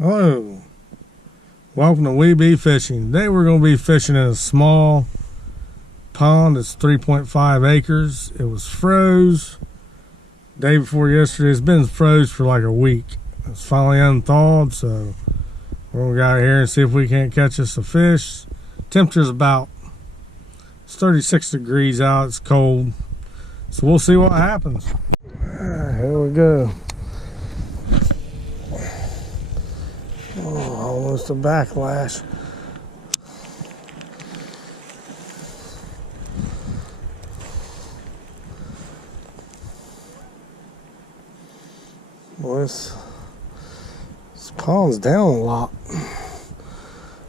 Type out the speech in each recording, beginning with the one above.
Hello, welcome to We Be Fishing. Today we're going to be fishing in a small pond. It's 3.5 acres. It was froze day before yesterday. It's been froze for like a week. It's finally unthawed, so we're going to go out here and see if we can't catch us a fish. Temperature's it's 36 degrees out. It's cold, so we'll see what happens. Here we go. Oh, almost a backlash. Boy, this pond's down a lot.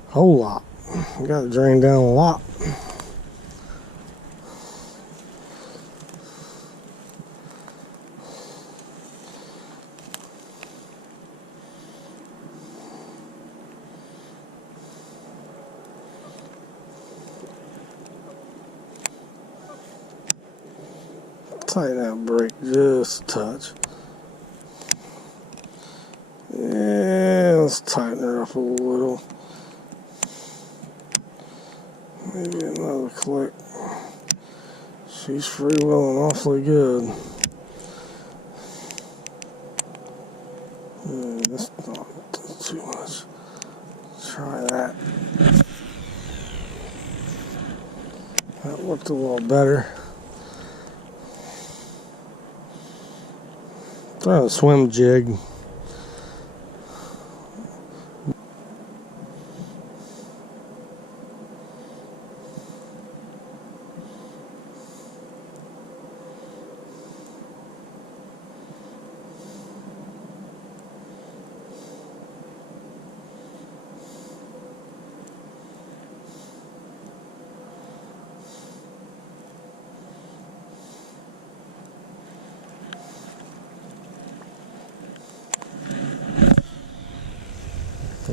Whole lot. Got it drained down a lot. Tighten that brake just a touch. Yeah, let's tighten her up a little. Maybe another click. She's freewheeling awfully good. Yeah, that's not too much. Try that. That looked a little better. Throw a swim jig.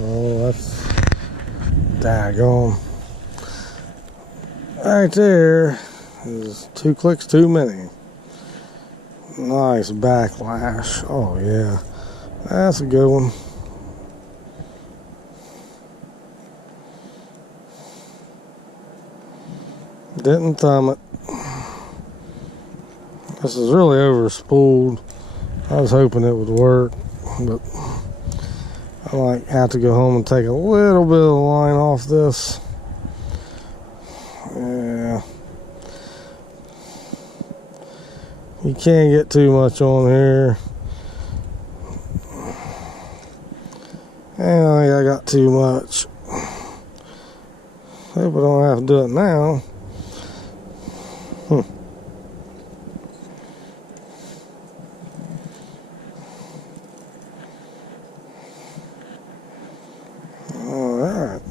Oh, that's daggone. Right there is 2 clicks too many. Nice backlash. Oh yeah, that's a good one. Didn't thumb it. This is really over spooled. I was hoping it would work, but I might have to go home and take a little bit of the line off this. Yeah. You can't get too much on here. And I think I got too much. Hope I don't have to do it now. Alright.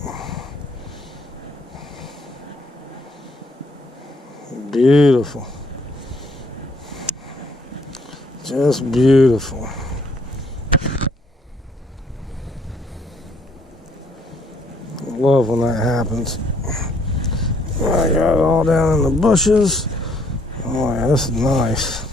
Beautiful. Just beautiful. Love when that happens. I got it all down in the bushes. Oh yeah, this is nice.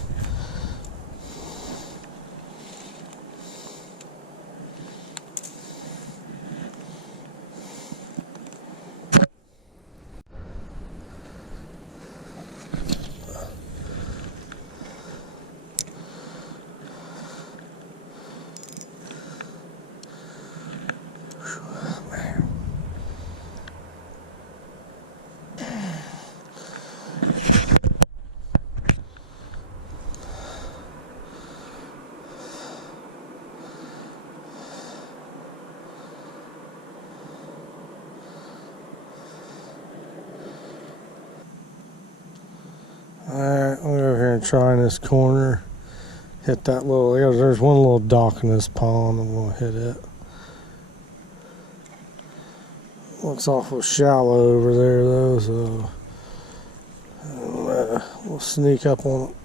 Alright, I'll go over here and try in this corner. Hit that little, there's one little dock in this pond. I'm going to hit it. Looks awful shallow over there though, so we'll sneak up on it.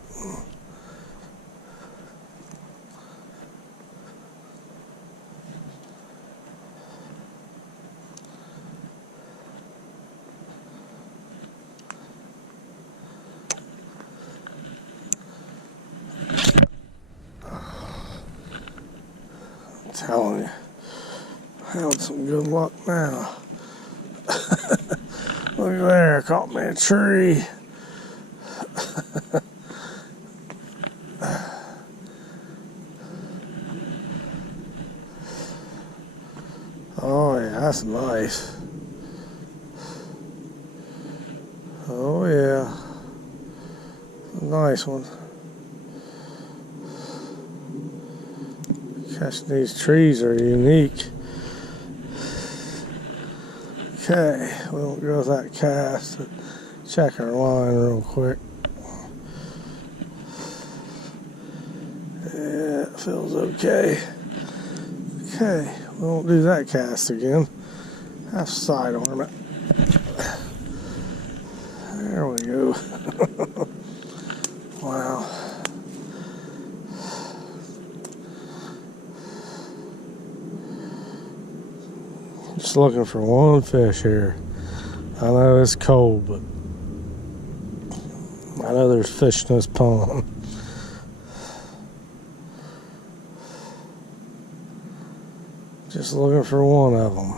I'm telling you. Having some good luck now. Look at there, caught me a tree. Oh yeah, that's nice. Oh yeah, nice one. Catching these trees are unique. Okay, we'll go with that cast. Check our line real quick. Yeah, it feels okay. Okay, we won't do that cast again. Have side arm it. There we go. Wow. Just looking for one fish here. I know it's cold, but I know there's fish in this pond. Just looking for one of them.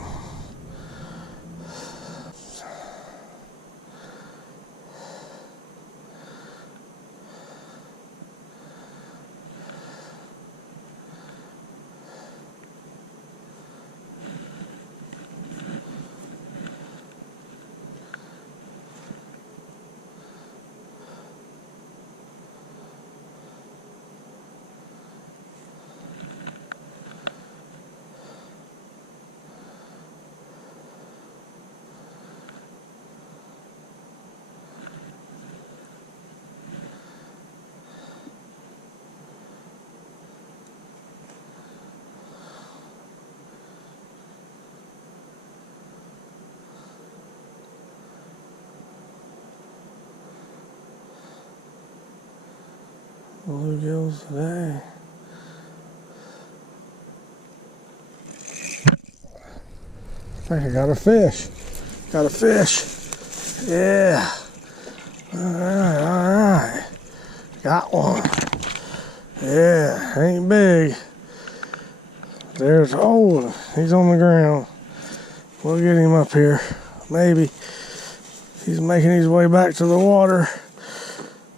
Bluegills today. I think I got a fish. Got a fish. Yeah. Alright. Got one. Yeah, ain't big. There's, oh, he's on the ground. We'll get him up here. Maybe. He's making his way back to the water.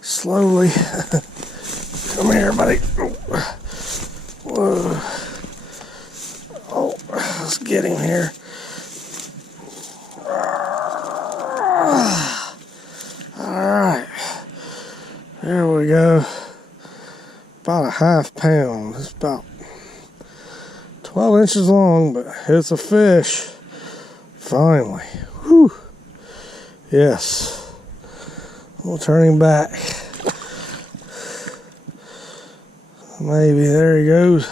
Slowly. Come here, buddy. Whoa. Oh, let's get him here. Alright. There we go. About a ½ pound. It's about 12 inches long, but it's a fish. Finally. Whew. Yes. We'll turn him back. Maybe, there he goes.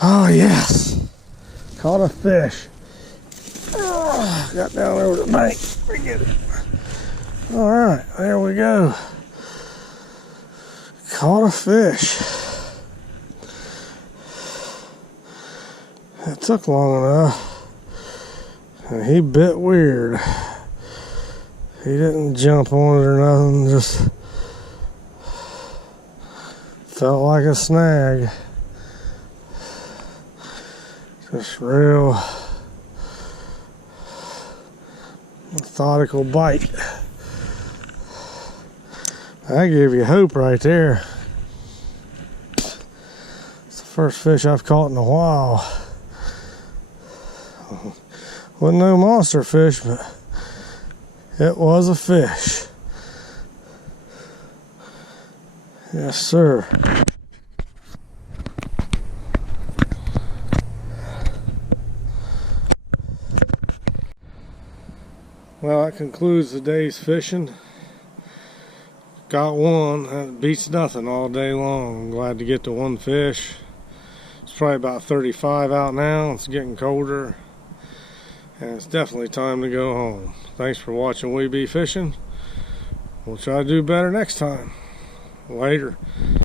Oh yes, caught a fish. Oh, got down over the bank. Get it. All right, there we go. Caught a fish. It took long enough, and he bit weird. He didn't jump on it or nothing, just felt like a snag. Just real methodical bite. That gave you hope right there. It's the first fish I've caught in a while. Wasn't no monster fish, but it was a fish. Yes, sir. Well, that concludes the day's fishing. Got one. That beats nothing all day long. I'm glad to get to one fish. It's probably about 35 out now. It's getting colder. And it's definitely time to go home. Thanks for watching We Be Fishing. We'll try to do better next time. Later.